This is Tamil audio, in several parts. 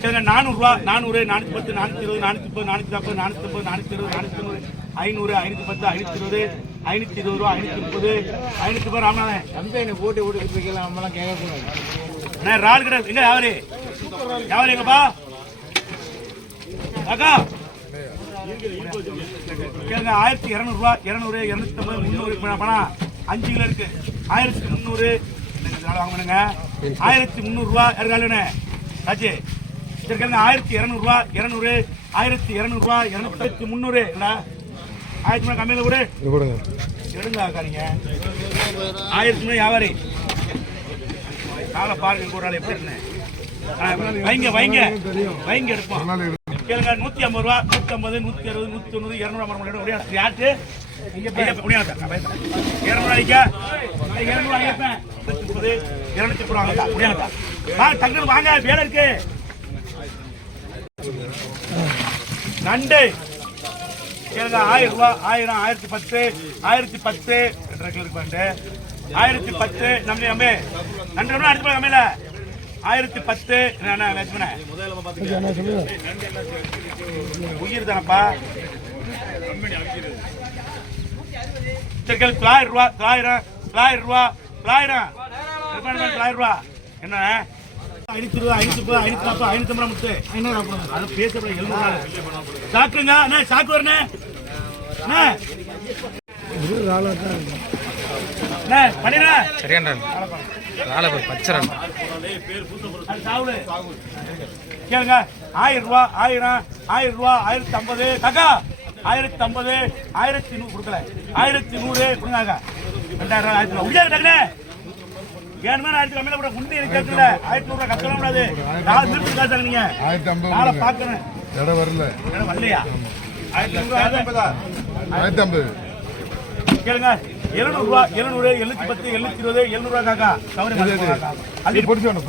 சரிங்க 400 400 410 420 430 440 450 460 470 500 510 520 520 ரூபா 530 530 ராமநாதன் கம்பெனி போட்டு வைக்கலாம் நம்மலாம் கேட்கக்கூடாது. ரால் கடை எங்க யாவரி யாவரி எங்கப்பா அக்கா கேளுங்க 1200 ரூபா 200 250 300 பணம் 5 கிலோ இருக்கு 1300 வாங்க 1300 ரூபா யாருக்காலுண்ணே ராஜி சரி கேளுங்க 1200 ரூபா 200 1200 ரூபா 300 இல்ல 1000 கம்மியில கூட எடுங்க அக்காரிங்க 1000 வியாபாரி காலை பாருங்க கூட எப்படி இருக்குன்னு வைங்க வைங்க வைங்க எடுப்போம் கேளுங்க 150 ரூபா 150 160 190 200 ஒரே யாரு முடியாது 200 அடிக்க 200 அடிப்பேன் 230 வாங்க முடியாதா டக்குனு வாங்க வேலை இருக்கு நண்டு கேளுங்க 1000 ரூபா 1000 1010 1010 நம்பி நம்பி நண்டு அடிச்சு கம்மியில 1010 உயிர் தானப்பா சரி 900 ரூபா 900 ரூபா 900 ரூபா என்ன 520 530 540 550 முத்து அது பேசப்பட 700 சாக்குங்க அண்ணே சாக்கு வரனே அண்ணே அண்ணே பண்ணிரா சரியாண்டா ரால பச்சரன் அது சாவுல கேளுங்க 1000 ரூபா 1000 ரூபா 1050 காக்கா 1050 1100 கொடுக்கல 1100 கொடுங்க 2000 ரூபாய் 1000 டக்குனே ஏன்மா 1000 கம்மியில கூட முந்தி கேட்கல 1100 ரூபாய் கட்டலாம் கூடாது நாலு திருப்பி காசாங்க நீங்க 1050 நாளை பார்க்கணும் இடம் வரல இடம் வரலையா 1050 கேளுங்க 700 ரூபா 700 710 720 700 ரூபாய் காக்கா தவறு அது பொடிச்சோணும்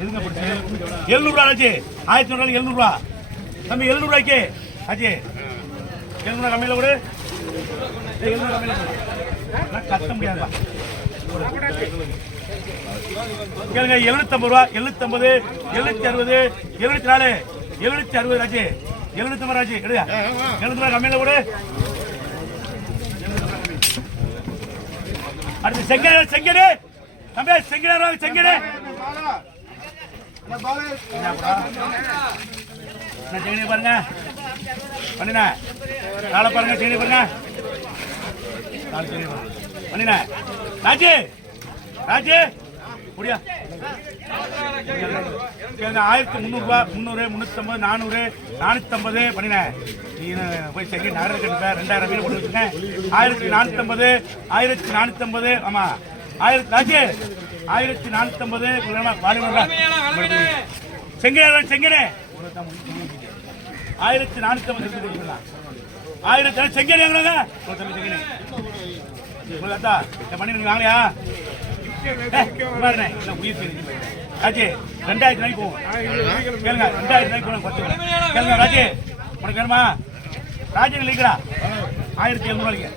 எதுங்க பிடிச்சி 700 ரூபா ஆச்சு 1100 700 ரூபா தம்பி 700 ரூபாய்க்கு ஆச்சு 700 கம்மியில கூட 700 கம்மியில கட்ட முடியாதுப்பா கேளுங்க 750 ரூபா 750 760 74 760 ஆச்சு 750 ஆச்சு எடுங்க 700 ரூபாய் கம்மியில கூட அடுத்து செங்கடே தம்பி செங்கடே செங்கடே பாருங்க பண்ணினா நாளை பாருங்க செங்கடே பாருங்க பண்ணினா ராஜு முடியா 1300 ரூபா 300 350 400 450 பண்ணினேன் நீ போய் செகண்ட் நகர கட்டுங்க 2000 பேர் போட்டு வச்சுங்க 1450 1450 ஆமா 1000 ராஜு 1450 வாலிபர் செங்கடே 1450 கொடுக்கலாம் 1000 செங்கடே பண்ணி வாங்கலையா உயிர் ராஜே 2000 ரூபாய்க்கு போவோம் கேளுங்க 2000 ரூபாய்க்கு போன கேளுங்க ராஜே உனக்கு வேணுமா ராஜே இல்லைங்களா 1700 ரூபாய்க்கு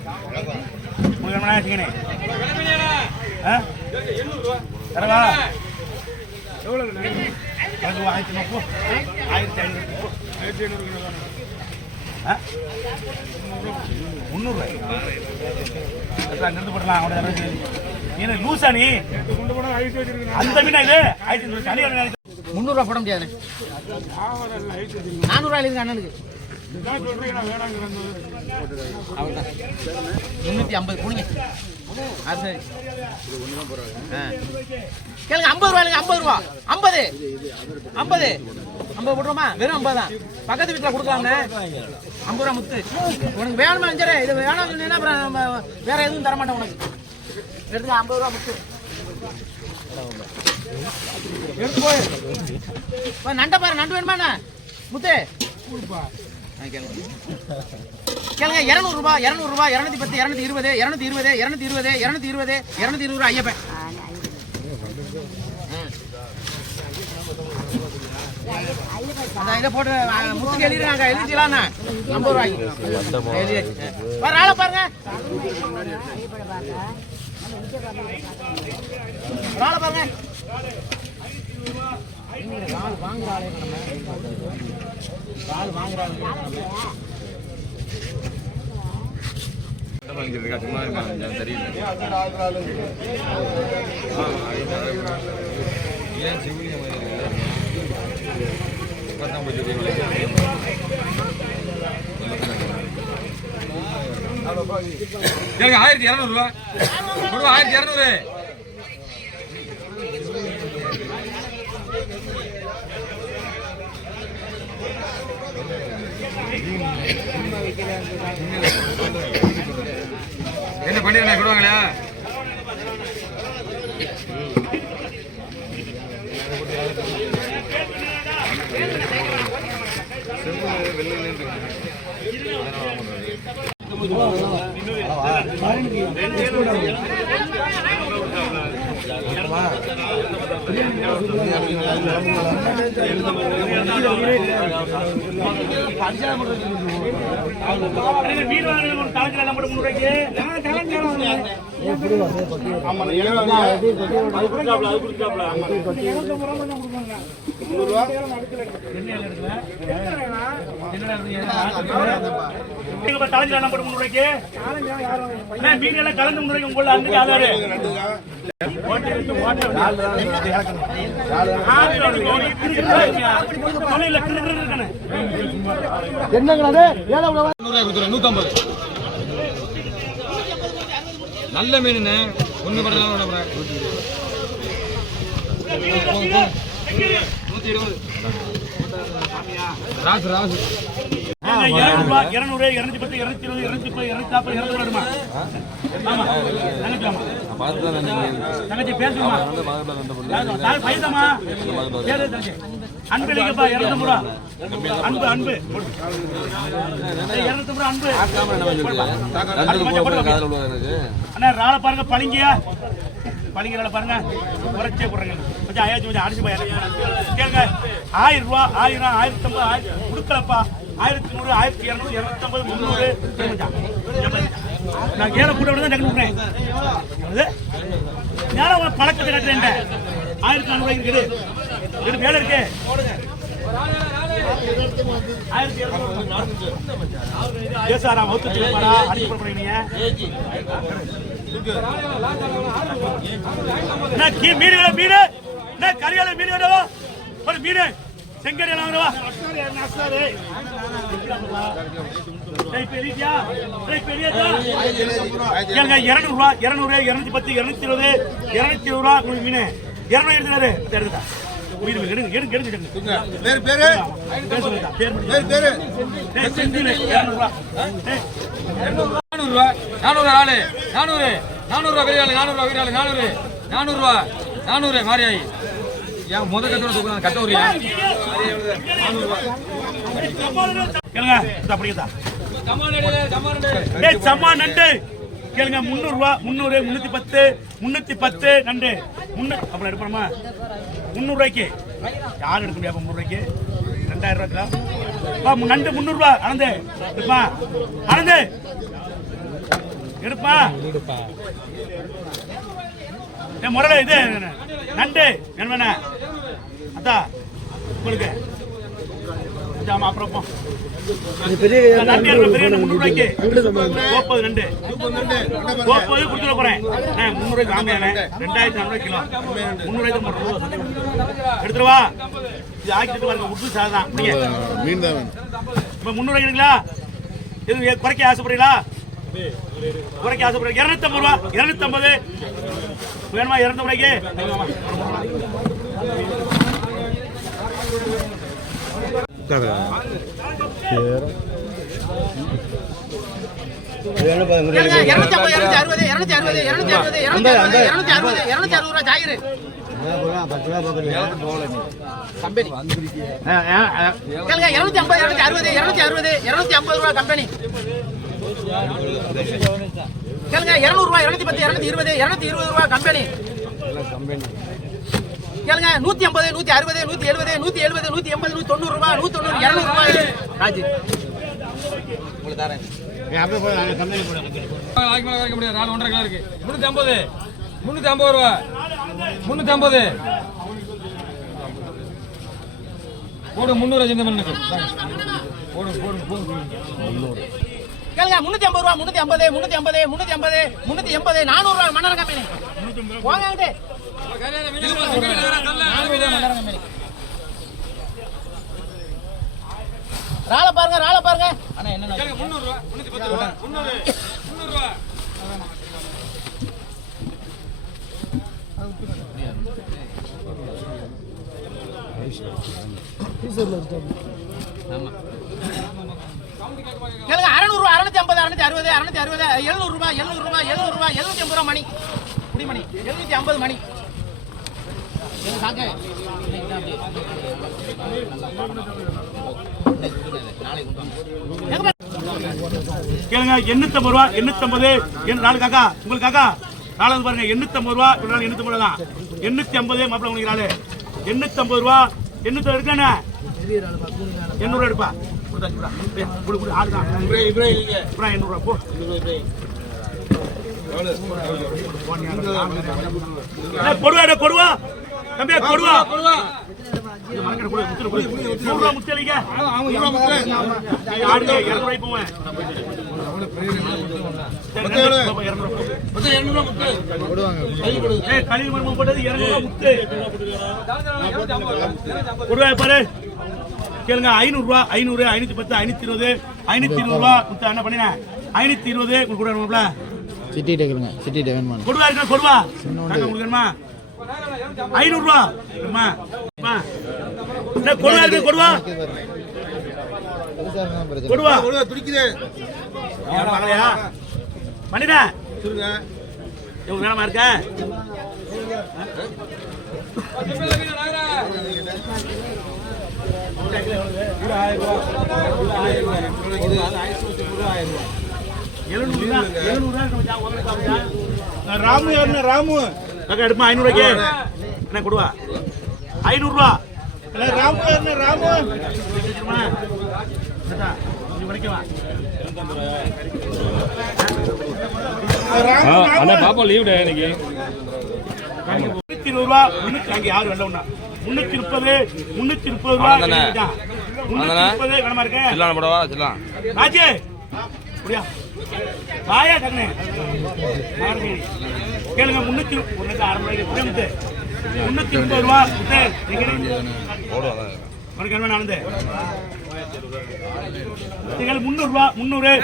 உங்களுக்கு வேணுமா வச்சுக்கணே தரவா எவ்வளோ 1500 300 நிறுத்து போடலாம் நீ லூசா நீ அந்த மீனா இது 300 ரூபா போட முடியாது 400 ரூபாய் இருக்கு அண்ணனுக்கு 350 கொடுங்க சரி கேளுங்க 50 ரூபாய் 50 ரூபா 50 போட்டுருமா வெறும் 50 தான் பக்கத்து வீட்டில் கொடுக்கலாங்க 50 ரூபா முத்து உனக்கு வேணுமா சரி இது வேணாம் சொன்னீங்கன்னா அப்புறம் வேற எதுவும் தரமாட்டேன் உனக்கு எடுத்துக்க 50 ரூபா முத்து எடுத்து போய் நண்டை பாரு நண்டு வேணுமா முத்து கேளுங்க 200 ரூபாய் 210 220 220 ஐயப்பன் இதை போட்டு முத்துக்கு எழுதிடுறாங்க எழுதிக்கலாண்ணா 50 ரூபாய்க்கு வர ஆளை பாருங்க ஆளை பாருங்க கேளுங்க 1200 ரூபா கொடுவா 1200 என்ன பண்ணிடுறேன் கொடுவாங்களா கலந்து முன்னுரைக்கு உங்கள அன்னைக்கு ஆதாரு நல்ல மீன் ஒண்ணு பண்ணலாம் 120 ராசு ராசு 200 210 220 230 240 240 வருமா ஆமா தங்கச்சி பேசுமா தாய் பையதமா பேரு தங்கச்சி அன்பளிக்கப்பா 200 ரூபா அன்பு அன்பு 200 ரூபா அன்பு அண்ணா ராள பாருங்க பளிங்கியா பளிங்கிறால பாருங்க குறைச்சே போடுறேங்க கொஞ்சம் ஆயாச்சு கொஞ்சம் அடிச்சு போய் கேளுங்க 1000 ரூபா 1000 1050 கொடுக்கலப்பா 1100 1200 250 300 நான் கேள கூட விட தான் கொடுக்குறேன் நேரம் பழக்கத்தை கட்டுறேன் 1400 ரூபாய்க்கு இருக்குது இது மேல இருக்கு பேசாரா ஒத்துச்சு அடிச்சு போடுறீங்க மீன் கரியால மீன் ஒரு மீன் செங்கரியா பெரிய 200 ரூபா 200 210 220 220 ரூபா மீன் 200 எடுத்துட்டா மாரியாயி ஏன் முத கட்ட கட்ட ஒரு சம்மா நண்டு கேளுங்க 300 ரூபா 300 310 310 நண்டு அப்படி எடுப்போமா 300 ரூபாய்க்கு யாரும் எடுக்க முடியாது 300 ரூபாய்க்கு 2000 ரூபாய்க்கு நண்டு 300 ரூபா அனந்து எடுப்பா அனந்து எடுப்பா முறையில இது நண்டு என்ன அதான் உங்களுக்கு ஆமா அப்புறம் பெரிய 300 ரூபாய்க்கு 30 நண்டு 30 கொடுத்துட போறேன் 300 ரூபாய்க்கு வாங்கினேன் 2400 கிலோ 300 ரூபாய்க்கு எடுத்துருவா இது ஆக்கிட்டு பாருங்க உப்பு சாதான் மீன் தான் இப்ப 300 ரூபாய்க்கு எடுங்களா இது குறைக்க ஆசைப்படுறீங்களா குறைக்க ஆசைப்படுறீங்க 250 ரூபா 250 வேணுமா 200 ரூபாய்க்கு கம்பெனி 200 ரூபாய் 210 220 220 ரூபாய் கம்பெனி கேளுங்க 150 160 170 170 180 190 ரூபாய் 190 200 ரூபாய் ராஜி உங்களுக்கு தரேன் அப்படியே போய் நான் கம்பெனி போட ஆகி மேல வைக்க முடியாது 4 1.5 கிலோ இருக்கு 350 350 ரூபாய் 350 போடு 300 சின்ன பண்ணு போடு போடு போடு 300 கேளுங்க 350 ரூபா 350 350 350 380 400 ரூபா மணரங்க மீன் போங்க அங்கிட்டு 400 ரூபா மணரங்க மீன் ராள பாருங்க அண்ணா என்ன 300 ரூபா 310 ரூபா 300 ரூபா கேளுங்க 600 ரூபா 650 660 660 700 ரூபா 700 ரூபா 700 ரூபா 750 ரூபா மணி குடி மணி 750 மணி கேளுங்க 850 ரூபா 850 நாலு காக்கா உங்களுக்கு காக்கா நாலாவது பாருங்க 850 ரூபா 850 தான் 850 மாப்பிள்ள உங்களுக்கு நாலு 850 ரூபா 800 இருக்கானே 800 எடுப்பா குடு குடு ஆடுதான் இப்ராஹிம் 800 ரூபா போ கொடுவா தம்பி கொடுவா முத்தலிங்க கேளுங்க 500 ரூபா 500 510 520 520 ரூபா என்ன பண்ணின 520 கொடுக்கணும்ல சிட்டி டேக்குங்க சிட்டி டேவன்மா கொடுவா இருக்கா கொடுவா கொடுக்கணுமா 500 ரூபா கொடுவா இருக்கு கொடுவா கொடுவா கொடுவா துடிக்குது பண்ணிடா சொல்லுங்க எவ்வளவு வேணாமா இருக்க ராமு ராமு எடுப்பா 500 ரூபாய்க்கு என்ன கொடுவா 500 ரூபா ராமு ராமு பாப்பா லீவ் டே இன்னைக்கு 320 ரூபா அங்கே யாரு வெள்ள ஒண்ணா 330 ரூபா 330 கடமா இருக்கு செல்லான போடவா செல்லாம் ராஜே புரியா வாயா கண்ணே கேளுங்க 330 ரூபா போடுவா ஆனந்து 300 ரூபா 300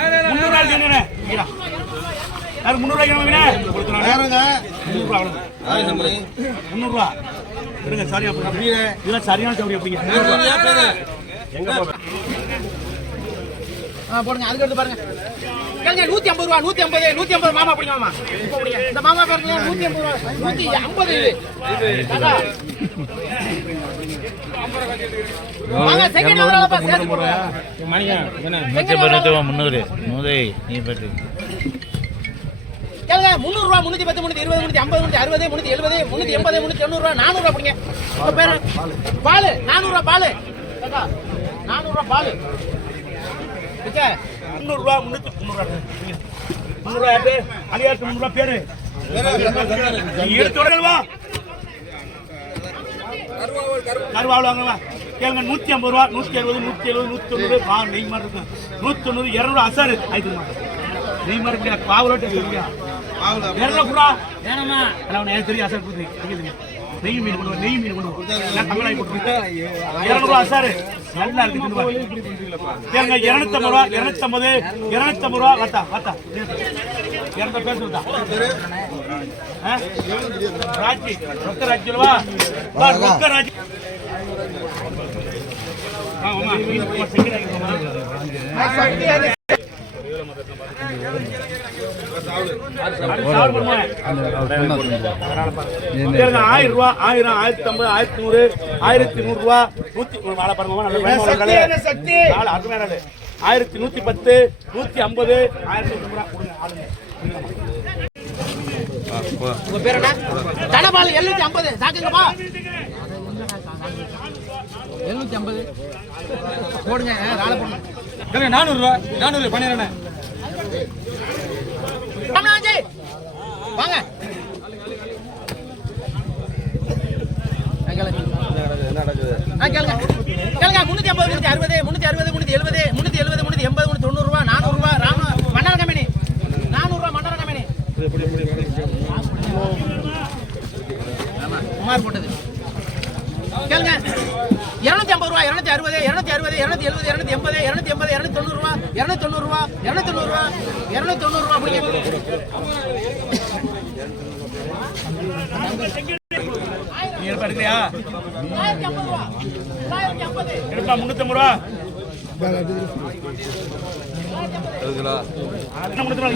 யாரு 300 ரூபா இருங்க சரியா இதெல்லாம் சரியான சௌகரியம் போடுங்க அதுக்கு எடுத்து பாருங்க கேளுங்க 150 ரூபா 150 மாமா பிடிங்க மாமா இந்த மாமா பாருங்க 150 ரூபா 150 வாங்க செகண்ட் நம்பர்ல பாஸ் சேர்த்து போடுங்க மணியா என்ன 150 300 நீ பட்டு கேளுங்க 300 ரூபா 310 320 350 360 370 380 390 ரூபா 400 ரூபா பிடிங்க உங்க பேரு பால் 400 ரூபா பால் காக்கா 400 ரூபா பால் ஓகே 300 ரூபா 300 ரூபா யாரு அலியார் 300 ரூபா பேரு நீ எடுத்து வரவா கருவாள் வாங்கவா கேளுங்க 150 ரூபா 160 170 190 பா நெய் மாதிரி இருக்கு 190 200 அசாரு ஆயிட்டு நெய் மாதிரி இல்லையா பாவலோட்ட சொல்லியா பாவல கூட வேணாமா நான் எனக்கு தெரியும் அசார் கொடுத்துருக்கீங்க நெய் மீன் கொண்டு நான் தமிழாய் போட்டுருக்கேன் 200 அசாரு நல்லா இருக்கு கேளுங்க 250 ரூபா வாத்தா 200 பேசுறதா ராஜி ரொக்க ராஜ்யல்வா ரொக்க ராஜ் ஆயிரம் ரூபா 1000 1050 1100 1100 ரூபா 100 வாழை பாருங்க அருமையான 1110 150 1100 உங்க பேர் என்ன தனபால் 750 சாக்குங்கப்பா 750 போடுங்க ராளை போடுங்க 400 ரூபா 400 பண்ணிரேன் ராமராஜ் வாங்க என்ன நடக்குது கேளுங்க கேளுங்க 360 370 380 390 ரூபா 400 ரூபா ராம மன்னார் கம்பெனி 400 ரூபா மன்னார் கம்பெனி குமார் போட்டது கேளுங்க 250 ரூபா 260 270 280 290 ரூபா 290 ரூபா 290 ரூபா 290 ரூபா அப்படிங்க நீ எடுக்கலையா 1050 ரூபா 1050 எடுப்பா 350 ரூபா எடுக்கலா என்ன 300 ரூபா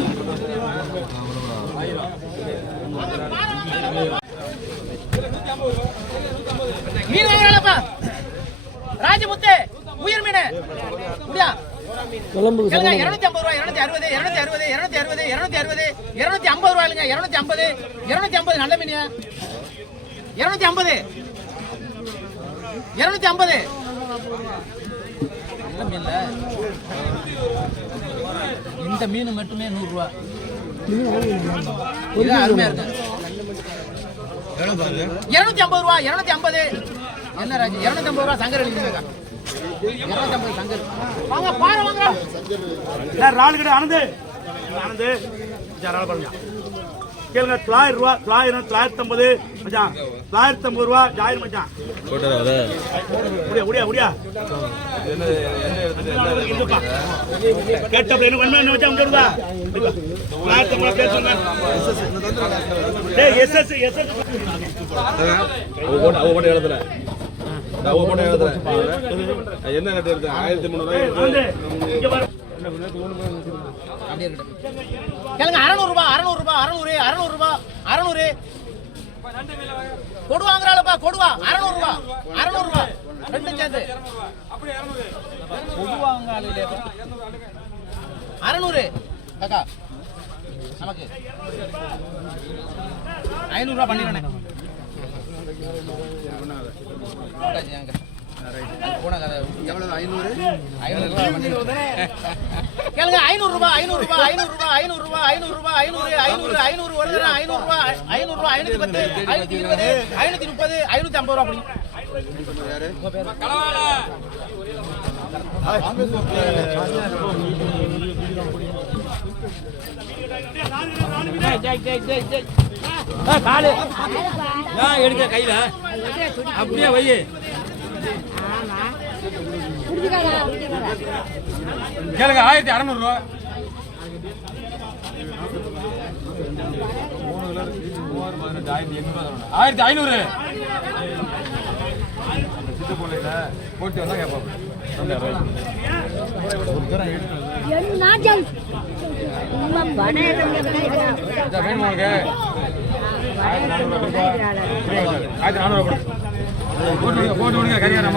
மீன் வாங்கலாம்ப்பா ராஜமுத்து உயிர் மீன் முடியா கேளுங்க 250 ரூபா 260 250 ரூபா இல்லைங்க 250 நல்ல மீன் 250 நல்ல மீன்ல இந்த மீன் மட்டுமே 100 ரூபா இது அருமையா இருக்கு 250 ரூபா 250 என்ன ராஜி 250 ரூபா சங்கர் எழுதிருக்கா 250 சங்கர் வாங்க பாரு வாங்க சார் ரால் கடை ஆனந்து ரால் பாருங்க கேளுங்க 900 ரூபா 950 மச்சான் 950 ரூபா ஜாயிர் மச்சான் முடியா கேட்டப்ப என்ன பண்ண மச்சான் உண்டா 950 ரூபா பேசுங்க டேய் எஸ்எஸ் போட்டு எழுதுல என்ன ரேட் எடுத்து 1300 இங்க பாரு அப்படியே இருக்கட்டும் கேளுங்க 600 ரூபாய் 600 கொடு வாங்குறாளப்பா கொடுவா 600 ரூபாய் ரெண்டும் சேர்ந்து கொடு வாங்காலே 600 காக்கா நமக்கு 500 ரூபாய் பண்ணிடுறேன் கேளுங்க 500 ரூபாய் 500 ஒரு தடவை 500 ரூபாய் 510 520 530 550 ரூபாய் அப்படி காலு எடுக்க கையில அப்படியே வை கேளுங்க 1600 ரூபா 1500 போட்டு வந்தா கேட்பாங்க போட்டு விடுங்க கரியாரா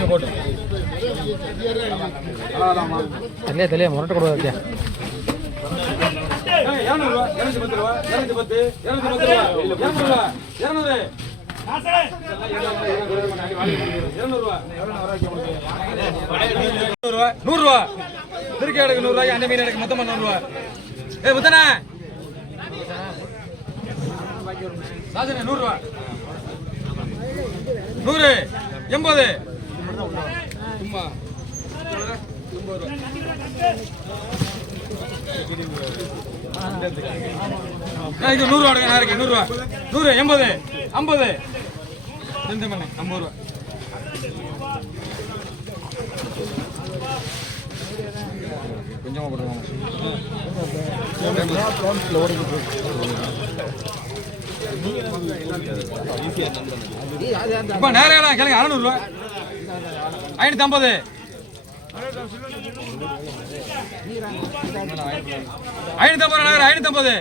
போட்டு தெரிய முரட்ட கொடுத்தா 200 ரூபா 210 ரூபா 210 200 100 ரூபா திருக்கி எடுக்கு 100 ரூபாய் அந்த மீன் எடுக்கு மொத்தமா 100 ரூபா முத்தனா சாதனை 100 ரூபா 100 80 சும்மா 100 ரூபா 100 ரூபா 100 80 50 ரெண்டு மணி 50 ரூபா கொஞ்சமா போடுவாங்க இப்ப நேரம் கேளுங்க 600 ரூபா 550 550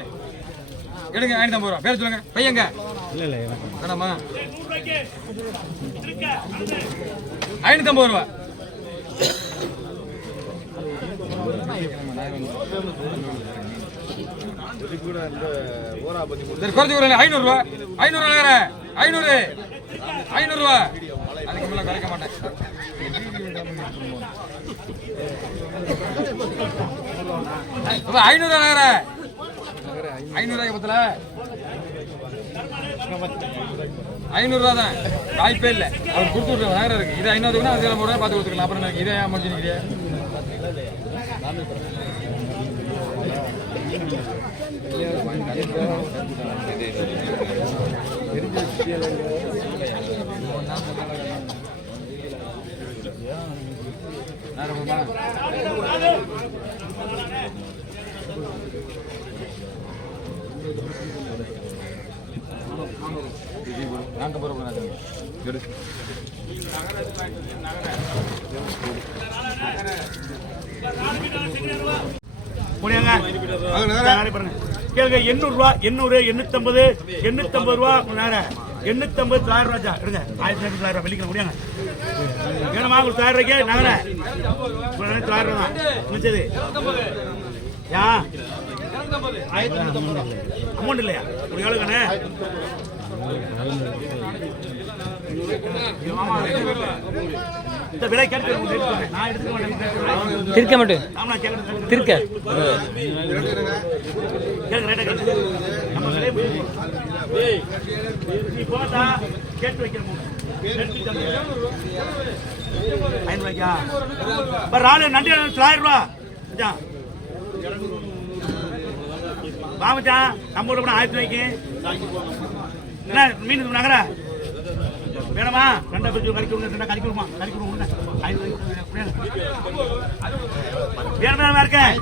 எடுங்க 550 ரூபா பேர் சொல்லுங்க பையங்க வேணாமா 550 ரூபா குறைச்சி 500 ரூபா 500 500 ரூபா அதுக்கு மேல குறைக்க மாட்டேன் 500 500 பத்தல 500 தான் வாய்ப்பே இல்லை. அவர் கொடுத்து விட்டுருவாங்க நகரம் இருக்கு. இது 500 அதுல போட பார்த்து கொடுத்துக்கலாம். அப்புறம் எனக்கு இதை முடிச்சு நிற்கிறேன். நாங்க போறோம் முடியாங்க பாருங்க கேளுங்க. 800 ரூபா 800 850 850 ரூபா நேரம் 850 1000 ராஜா எடுங்க 1900 ரூபா வெளிக்க முடியாங்க. வேணுமா ஒரு 1000 ரூபாய்க்கு நகர 1000 ரூபா தான் முடிச்சது. யா அமௌண்ட் இல்லையா ஒரு எவ்வளோக்கானே இந்த விலை கேட்டு நான் எடுத்துக்க மாட்டேன். திருக்க மாட்டேன் ஆமா கேட்க திருக்க நீ போட்டா கேட்டு வைக்கிறோம் 500 ரூபாய்க்கா ராலு நன்றி 1000 ரூபா வாமச்சான் நம்ம ஊர் 1000 ரூபாய்க்கு என்ன மீன் நகர வேணாமா 2 பேருக்கு கறிக்கு விடுங்க. கறிக்கு விடுமா கறிக்கு விடுங்க 500 ரூபாய்க்கு வேணும் இருக்கேன்.